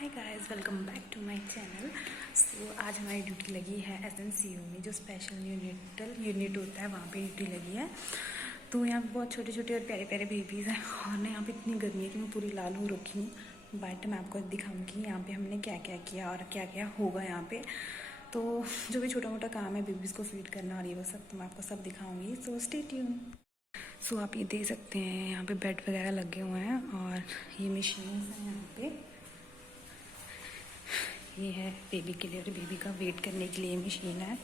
Hi guys, welcome back to my channel. So आज हमारी duty लगी है एसएनसीयू में, जो स्पेशल यूनिट होता है, वहाँ पे ड्यूटी लगी है। तो यहाँ पे बहुत छोटे छोटे और प्यारे प्यारे बेबीज़ हैं और ना यहाँ पे इतनी गर्मी है कि मैं पूरी लाल हो रखी हूँ। बट मैं आपको दिखाऊंगी यहाँ पे हमने क्या क्या किया और क्या क्या होगा यहाँ पे। तो जो भी छोटा मोटा काम है बेबीज़ को फीड करना और ये वो सब, तो मैं आपको सब दिखाऊँगी। So stay tune. सो आप ये देख सकते हैं यहाँ पे बेड वगैरह लगे हुए हैं और ये मशीन है यहाँ पे। ये है बेबी के लिए, बेबी का वेट करने के लिए मशीन है।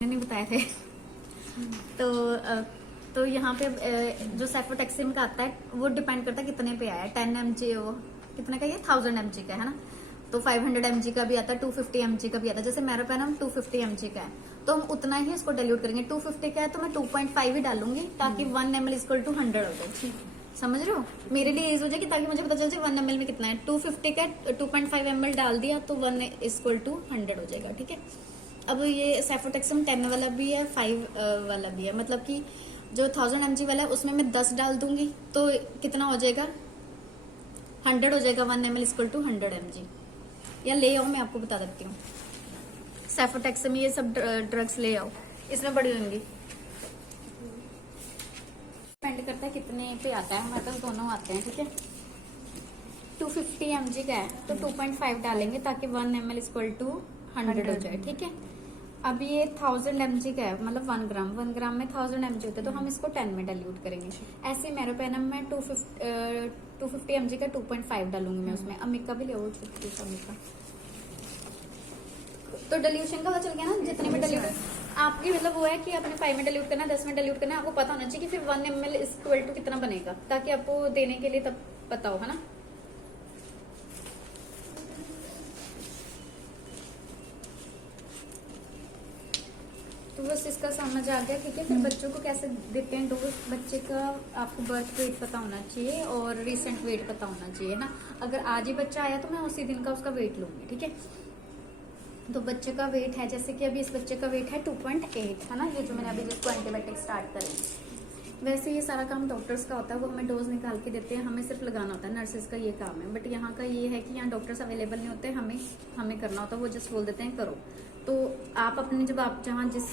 नहीं बताए थे। तो यहाँ पे जो सेफोटेक्सिम का आता है वो डिपेंड करता है कितने पे आया है। 10 mg वो कितने का, ये 1000 mg का है ना। तो 500 mg का भी आता है, 250 mg का भी आता है। जैसे मेरोपेनम 250 mg का है तो हम उतना ही इसको डाइल्यूट करेंगे। 250 का है तो मैं 2.5 ही डालूंगी ताकि 1 ml इक्वल टू 100 हो जाए। समझ रहे हो, मेरे लिए ईज हो जाए कि ताकि मुझे पता चल जाए 1 ml में कितना है। 250 का 2.5 ml डाल दिया तो 1 इक्वल टू 100 हो जाएगा। ठीक है, अब ये सेफोटेक्सम 10 वाला भी है, 5 वाला भी है। मतलब कि जो 1000 mg वाला है उसमें मैं 10 डाल दूंगी तो कितना हो जाएगा, 100 हो जाएगा। 1 ml इक्वल टू 100 mg। या ले आओ, मैं आपको बता देती हूँ। सेफोटेक्सम ये सब ड्रग्स ले आओ, इसमें बड़ी होंगी। डिपेंड करता है कितने पे आता है, हमारे पास दोनों आते हैं। ठीक है, 250 mg का है तो 2.5 डालेंगे ताकि 1 ml इक्वल टू 100 हो जाए। ठीक है, अब ये 1000 mg का है, मतलब 1 ग्राम में 1000 mg होते हैं तो हम इसको 10 में डाइल्यूट करेंगे। ऐसे मेरोपेनम में 250 mg का 2.5 डालूंगी मैं उसमें। अमिका भी ले वो छोटी सी अमिका। तो डाइल्यूशन का पता चल गया ना, जितने में डाइल्यूट आपकी मतलब वो है कि आपने 5 में डाइल्यूट करना है, 10 में डाइल्यूट करना है। आपको पता होना चाहिए कि फिर 1 ml इक्वल टू कितना बनेगा, ताकि आपको देने के लिए तब पता हो, है ना। तो बस इसका समझ आ गया। ठीक है, फिर बच्चों को कैसे देते हैं डोज। बच्चे का आपको बर्थ वेट पता होना चाहिए और रिसेंट वेट पता होना चाहिए ना। अगर आज ही बच्चा आया तो मैं उसी दिन का उसका वेट लूंगी। ठीक है, तो बच्चे का वेट है, जैसे कि अभी इस बच्चे का वेट है 2.8, है ना। ये जो मैंने अभी जिसको एंटीबायोटिक स्टार्ट करें। वैसे ये सारा काम डॉक्टर्स का होता है, वो हमें डोज निकाल के देते हैं, हमें सिर्फ लगाना होता है। नर्सेज का ये काम है। बट यहाँ का ये है कि यहाँ डॉक्टर्स अवेलेबल नहीं होते, हमें करना होता है। वो जस्ट बोल देते हैं करो। तो आप अपने जब आप जहाँ जिस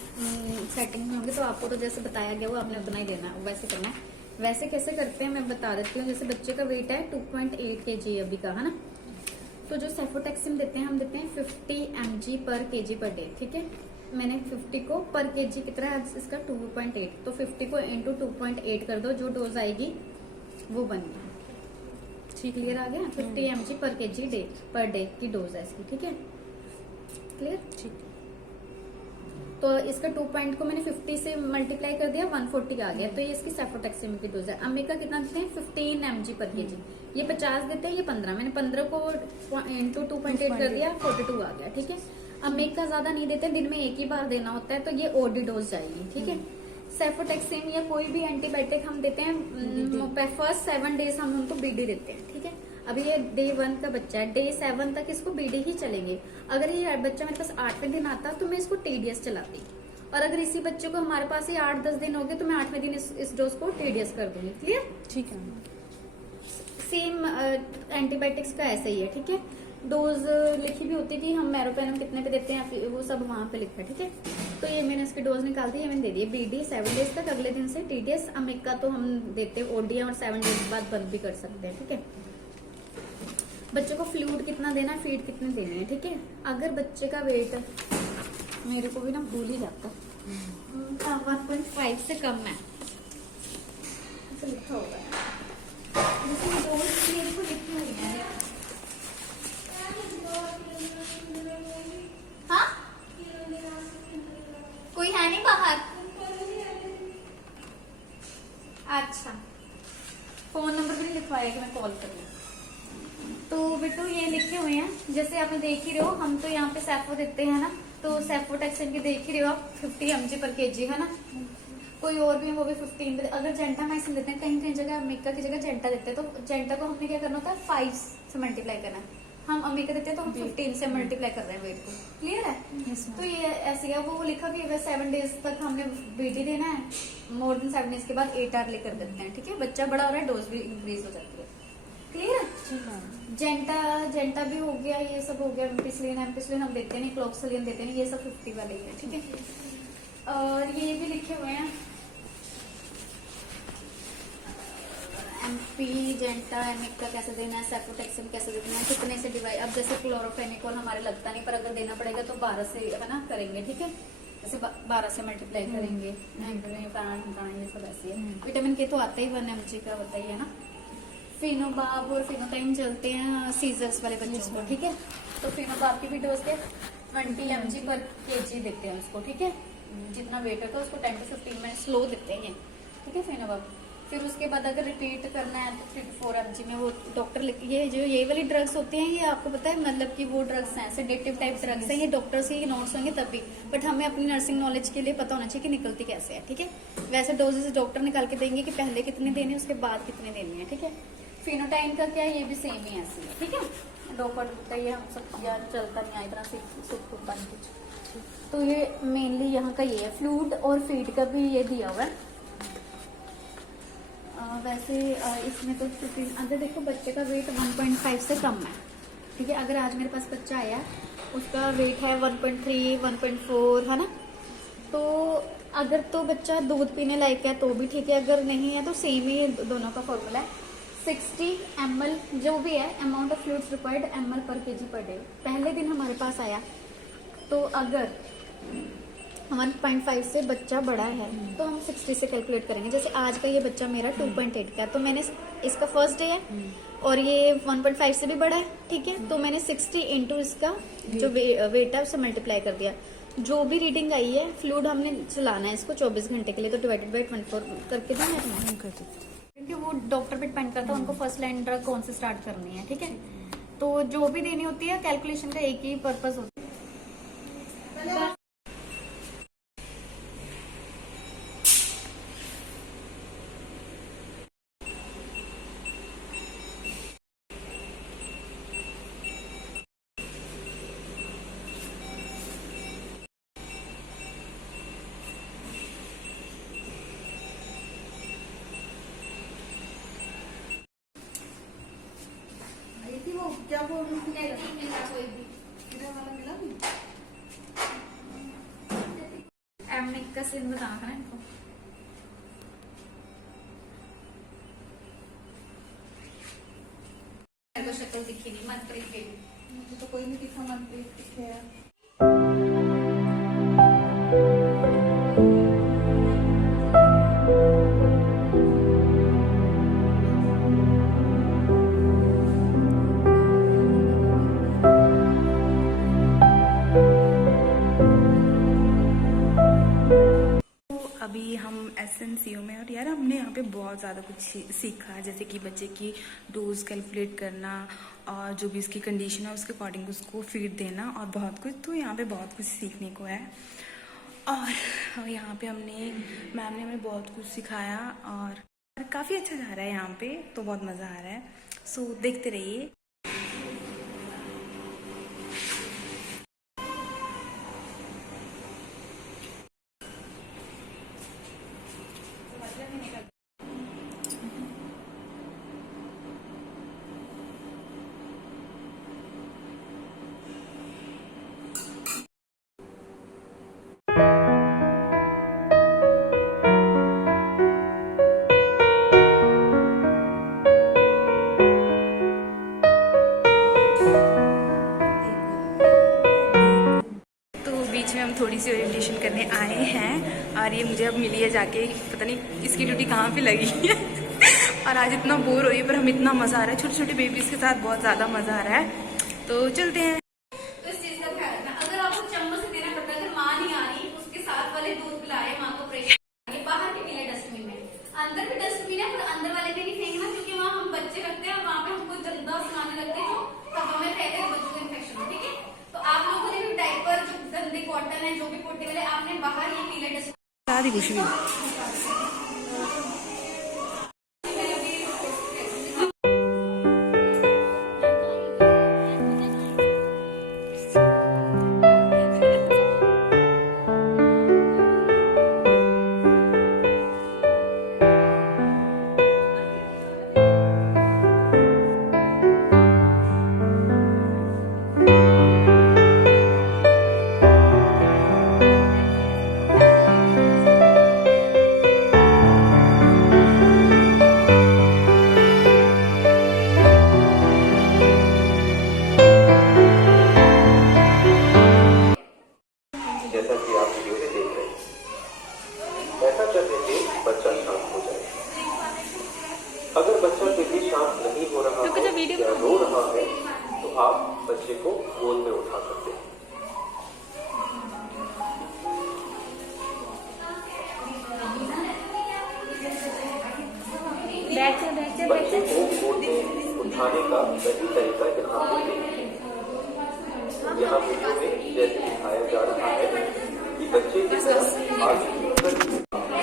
सेटिंग में होंगे तो आपको तो जैसे बताया गया वो आपने उतना ही देना है, वैसे करना है। वैसे कैसे करते हैं मैं बता देती हूँ। जैसे बच्चे का वेट है 2.8 kg अभी का, है ना। तो जो सेफोटेक्सिम देते हैं हम देते हैं 50 mg पर kg पर डे। ठीक है, मैंने 50 को पर kg कितना है इसका 2.8, तो 50 को इंटू 2.8 कर दो, जो डोज आएगी वो बन गई। ठीक, क्लियर आ गया। 50 mg पर kg पर डे की डोज है इसकी। ठीक है, क्लियर। ठीक, तो इसका 2 पॉइंट को मैंने 50 से मल्टीप्लाई कर दिया, 140 आ गया। तो ये इसकी सेफोटेक्सिम की डोज है। अमेरिका कितना देते हैं 15 mg पर kg। ये 50 देते हैं, ये 15। मैंने 15 को इंटू 2.8 कर दिया, 42 आ गया। ठीक है, अमेरिका ज्यादा नहीं देते, दिन में एक ही बार देना होता है, तो ये ओडी डोज जाएगी। ठीक है, सेफोटेक्सिम या कोई भी एंटीबायोटिक हम देते हैं फर्स्ट 7 डेज हम उनको बीडी देते हैं। ठीक है, अभी ये डे 1 का बच्चा है, डे 7 तक इसको बीडी ही चलेंगे। अगर ये बच्चा मेरे पास 8वें दिन आता तो मैं इसको टीडीएस चलाती, और अगर इसी बच्चे को हमारे पास ही 8-10 दिन हो गए तो मैं 8वें दिन इस डोज को टीडीएस कर दूंगी। क्लियर। ठीक है, सेम एंटीबायोटिक्स का ऐसा ही है। ठीक है, डोज लिखी भी होती है कि हम मेरोपेनम कितने पे देते हैं, वो सब वहां पे लिखा है। ठीक है, तो ये मैंने इसकी डोज निकाल दी, ये मैंने दे दी बीडी 7 डेज तक, अगले दिन से टीडीएस। अमेरिका तो हम देते हैं ओडी और 7 डेज बाद बंद भी कर सकते हैं। ठीक है, बच्चे को फ्लूइड कितना देना है, फीड कितनी देनी है। ठीक है, अगर बच्चे का वेट मेरे को भी ना भूल ही जाता 1.5 से कम है, लिखा होगा मेरे को लिखी हुई है। जैसे आपने देख ही रहे हो, हम तो यहाँ पे सैफो देते हैं ना, तो सैफोटेक्सिन की देख ही रहे हो आप 50 mg पर केजी है ना। कोई और भी है वो भी 15। अगर जेंटामाइसिन देते हैं, कहीं कहीं जगह अमेरिका की जगह जेंटा देते हैं, तो जेंटा को हमने क्या करना होता है 5 से मल्टीप्लाई करना है। हम अमेरिका देते हैं तो हम 15 से मल्टीप्लाई कर रहे हैं वेट को। क्लियर है? तो ये ऐसे है, वो लिखा कि 7 डेज तक हमने बीटी देना है, मोर देन 7 डेज के बाद 8 आर लेकर देते हैं। ठीक है, बच्चा बड़ा हो रहा है, डोज भी इंक्रीज हो जाती है। क्लियर है? जेंटा भी हो गया, ये सब हो गया। एम्पिसिलिन हम देते नहीं, क्लोक्सिलिन देते नहीं, ये सब 50 वाले ही है। ठीक है, और ये भी लिखे हुए हैं एमपी, जेंटा, एमिका कैसे देना है, सैफोटेक्सिन कैसे देना है, कितने से डिवाइड। अब जैसे क्लोरोफेनिकोल हमारे लगता नहीं, पर अगर देना पड़ेगा तो 12 से है ना करेंगे। ठीक है, जैसे 12 से मल्टीप्लाई करेंगे। ये सब ऐसी है। विटामिन के तो आता ही 1 mg का होता ही है ना। फिनोबाब और फिनोटाइम चलते हैं सीजर्स वाले बच्चों को। ठीक है, तो फिनोबाब की भी डोज के 20 mg पर केजी देते हैं उसको। ठीक है, जितना वेट होता है उसको 10 to 15 मिनट स्लो देते हैं। ठीक है, फिनोबाब। फिर उसके बाद अगर रिपीट करना है तो 3 to 4 mg में वो डॉक्टर ये वाली ड्रग्स होती हैं, ये आपको पता है मतलब कि वो ड्रग्स हैं, सेडेटिव टाइप ड्रग्स हैं। ये डॉक्टर्स के नोट्स होंगे तब भी, बट हमें अपनी नर्सिंग नॉलेज के लिए पता होना चाहिए कि निकलती कैसे है। ठीक है, वैसे डोजेस डॉक्टर निकाल के देंगे कि पहले कितने देने, उसके बाद कितने देने हैं। ठीक है, फिनोटाइम का क्या है, ये भी सेम ही ऐसी है। ठीक है, डॉक्टर का ये हम सब यार चलता नहीं है इतना सुख कुछ। तो ये मेनली यहाँ का ये है। फ्लूइड और फीड का भी ये दिया हुआ है। वैसे इसमें तो अगर देखो बच्चे का वेट 1.5 से कम है। ठीक है, अगर आज मेरे पास बच्चा आया, उसका वेट है 1.3, 1.4 है ना, तो अगर तो बच्चा दूध पीने लायक है तो भी ठीक है, अगर नहीं है तो सेम ही दोनों का फॉर्मूला है। 60 ml जो भी है, amount of fluids required ml पर केजी पर डे। पहले दिन हमारे पास आया तो अगर 1.5 से बच्चा बड़ा है तो हम 60 से कैलकुलेट करेंगे। जैसे आज का ये बच्चा मेरा 2.8 का है, तो मैंने इसका फर्स्ट डे है और ये 1.5 से भी बड़ा है। ठीक है, तो मैंने 60 इंटू इसका जो वेट है उससे मल्टीप्लाई कर दिया। जो भी रीडिंग आई है, फ्लूइड हमने चलाना है इसको 24 घंटे के लिए, तो डिवाइडेड बाई 24 करके देना है, क्योंकि वो डॉक्टर पे डिपेंड करता है उनको फर्स्ट लाइन ड्रग कौन से स्टार्ट करनी है। ठीक है, तो जो भी देनी होती है कैलकुलेशन का एक ही पर्पज होता है। क्या बोल रही थी? मिला भी? एमनिक का सीन बताना था ना इनको। मेरे को शक्ल दिखी नहीं, मनप्रीत के मुझे तो कोई नहीं दिखा। मनप्रीत दिखे है। अभी हम SNCO में, और यार हमने यहाँ पे बहुत ज़्यादा कुछ सीखा, जैसे कि बच्चे की डोज कैलकुलेट करना और जो भी उसकी कंडीशन है उसके अकॉर्डिंग उसको फीड देना और बहुत कुछ। तो यहाँ पे बहुत कुछ सीखने को है और यहाँ पे मैम ने हमें बहुत कुछ सिखाया और काफ़ी अच्छा जा रहा है यहाँ पे, तो बहुत मज़ा आ रहा है। सो देखते रहिए। हम थोड़ी सी ओरिएंटेशन करने आए हैं और ये मुझे अब मिली है जाके, पता नहीं इसकी ड्यूटी कहाँ पे लगी है और आज इतना बोर हो रही है पर हम इतना मज़ा आ रहा है, छोटे छोटे बेबीज के साथ बहुत ज़्यादा मज़ा आ रहा है। तो चलते हैं। तो इस चीज का ख्याल रखना, अगर आपको चम्मच से देना पड़ता है, अगर माँ नहीं आ रही उसके साथ वाले दूध पिलाए, माँ को प्रेशर बाहर के मिले डस्टबिन में। अंदर भी डस्टबिन है पर अंदर वाले भी नहीं फेंकना, क्योंकि वहाँ हम बच्चे रखते हैं, वहाँ पे हमको गंदा सामान रखते हैं तो हमें फेंके बच्चों को इन्फेक्शन है जो भी पोटे वाले आपने बाहर ये पीले डस्ट सारी कुछ भी जैसा कि आप वीडियो में देख रहे हैं। ऐसा करने से बच्चा शांत हो जाए। अगर बच्चा फिर भी शांत नहीं हो रहा है या रो रहा है तो आप बच्चे को गोद में उठा सकते हैं। बच्चे को गोद में उठाने का सही तरीका यहाँ पे देखिए। यहाँ वीडियो में जैसे दिखाया जा रहा है कि बच्चे की तरफ आगे बढ़कर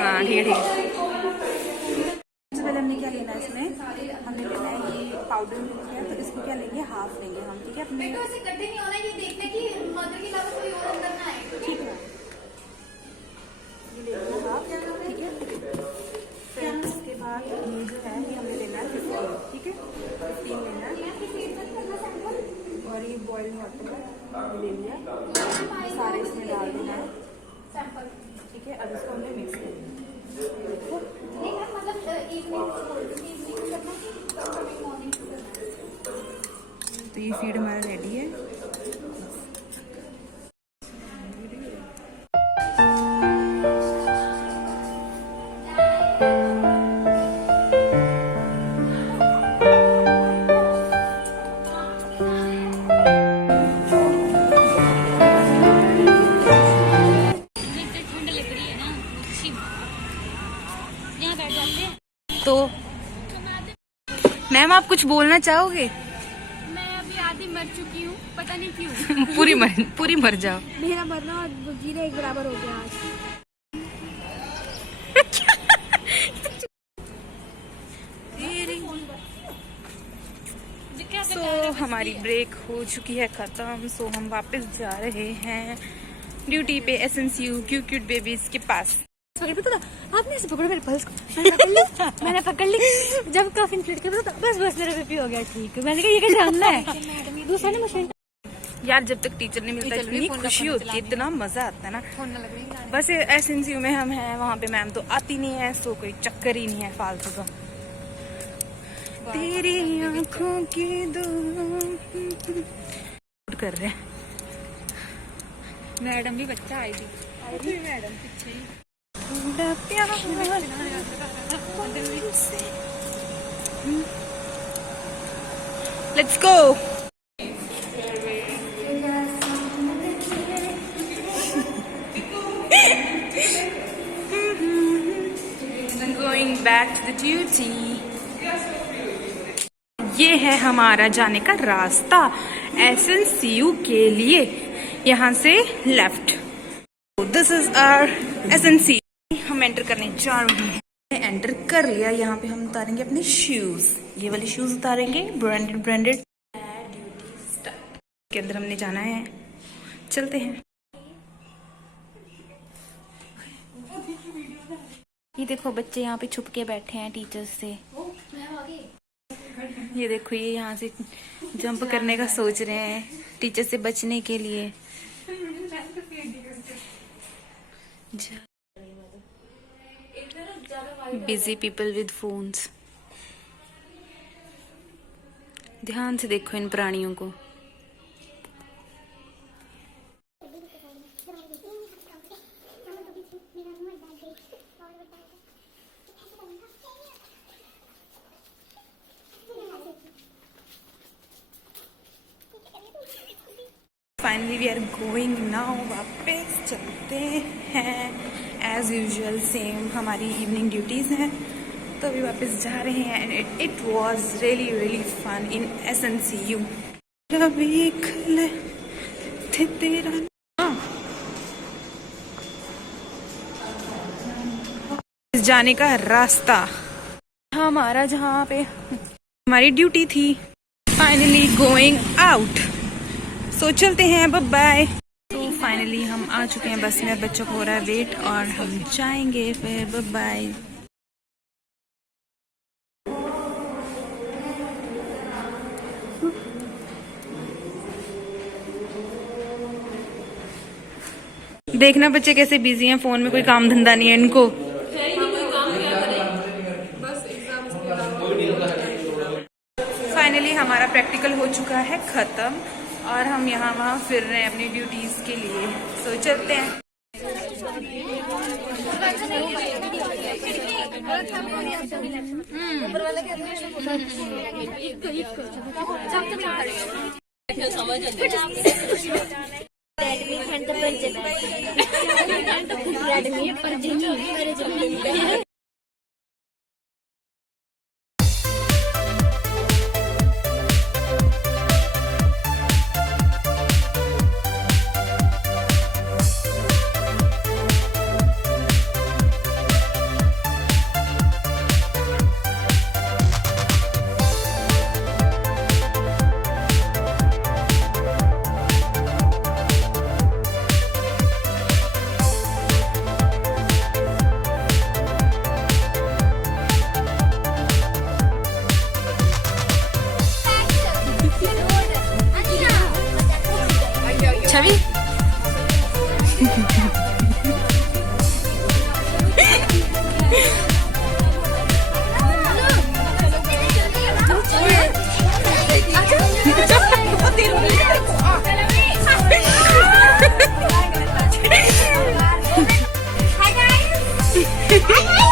हाँ ठीक है सबसे पहले हमने क्या लेना है इसमें हमने लेना है ये पाउडर मिल गया तो इसको क्या लेंगे हाफ लेंगे हम ठीक है अपने ऐसे इकट्ठे नहीं होना ये देखना कि मदर के अलावा कोई और अंदर ना आए ठीक है ये लेंगे हाफ ठीक है फिर उसके बाद ये जो है ये हमें लेना है 15 ठीक है 15 लेना है और ये बॉइल्ड वाटर ले लिया सारे इसमें डाल देना है ठीक है अब इसको हमने मिक्स कर दिया नहीं मतलब इवनिंग करना कि मॉर्निंग तो ये फीड हमारा रेडी है तो मैम आप कुछ बोलना चाहोगे? मैं अभी आधी मर चुकी हूँ पता नहीं क्यों पूरी मर जाओ। मेरा मरना और 0 एक बराबर हो गया आज सो हमारी ब्रेक हो चुकी है खत्म। सो हम वापस जा रहे हैं ड्यूटी पे SNCU क्यूट बेबीज के पास। पता था आपने ऐसे पकड़ो मेरे पल्स को मैंने पकड़ ली जब काफी इन्फ्लेट कर बस मेरा बीपी हो गया ठीक मैंने कहा ये क्या जानना है दूसरा ने मशीन यार जब तक टीचर नहीं मिलता इतनी खुशी होती है इतना मजा आता है ना। बस SNCU में हम हैं वहाँ पे मैम तो आती नहीं है सो कोई चक्कर ही नहीं है फालतू का। तेरी आंखों की कर रहे हैं मैडम भी बच्चा आई थी मैडम पीछे ही Let's go. Going back to the duty. ये है हमारा जाने का रास्ता SNCU के लिए। यहाँ से left. This is our SNCU. हम एंटर करने जा रहे हैं। एंटर कर लिया। यहाँ पे हम उतारेंगे अपने शूज। ये वाले शूज उतारेंगे ब्रांडेड के अंदर हमने जाना है। चलते हैं। ये देखो बच्चे यहाँ पे छुप के बैठे हैं टीचर्स से। ये देखो ये यहाँ से जंप करने का सोच रहे हैं टीचर से बचने के लिए। Busy people with phones. ध्यान से देखो इन प्राणियों को। Finally we are going now. वापस चलते हैं एज यूजुअल सेम हमारी इवनिंग ड्यूटीज हैं तो अभी वापस जा रहे हैं and it was really fun in SNCU। तेरा जाने का रास्ता। हमारा जहाँ पे हमारी ड्यूटी थी फाइनली गोइंग आउट, सो चलते हैं, बाय बाय। तो फाइनली हम आ चुके हैं बस में, बच्चों को हो रहा है वेट और हम जाएंगे फिर, बाय बाय। देखना बच्चे कैसे बिजी हैं फोन में, कोई काम धंधा नहीं है इनको। फाइनली हमारा प्रैक्टिकल हो चुका है खत्म और हम यहाँ वहाँ फिर रहे हैं अपनी ड्यूटीज के लिए, सो चलते हैं। छवि Hi guys!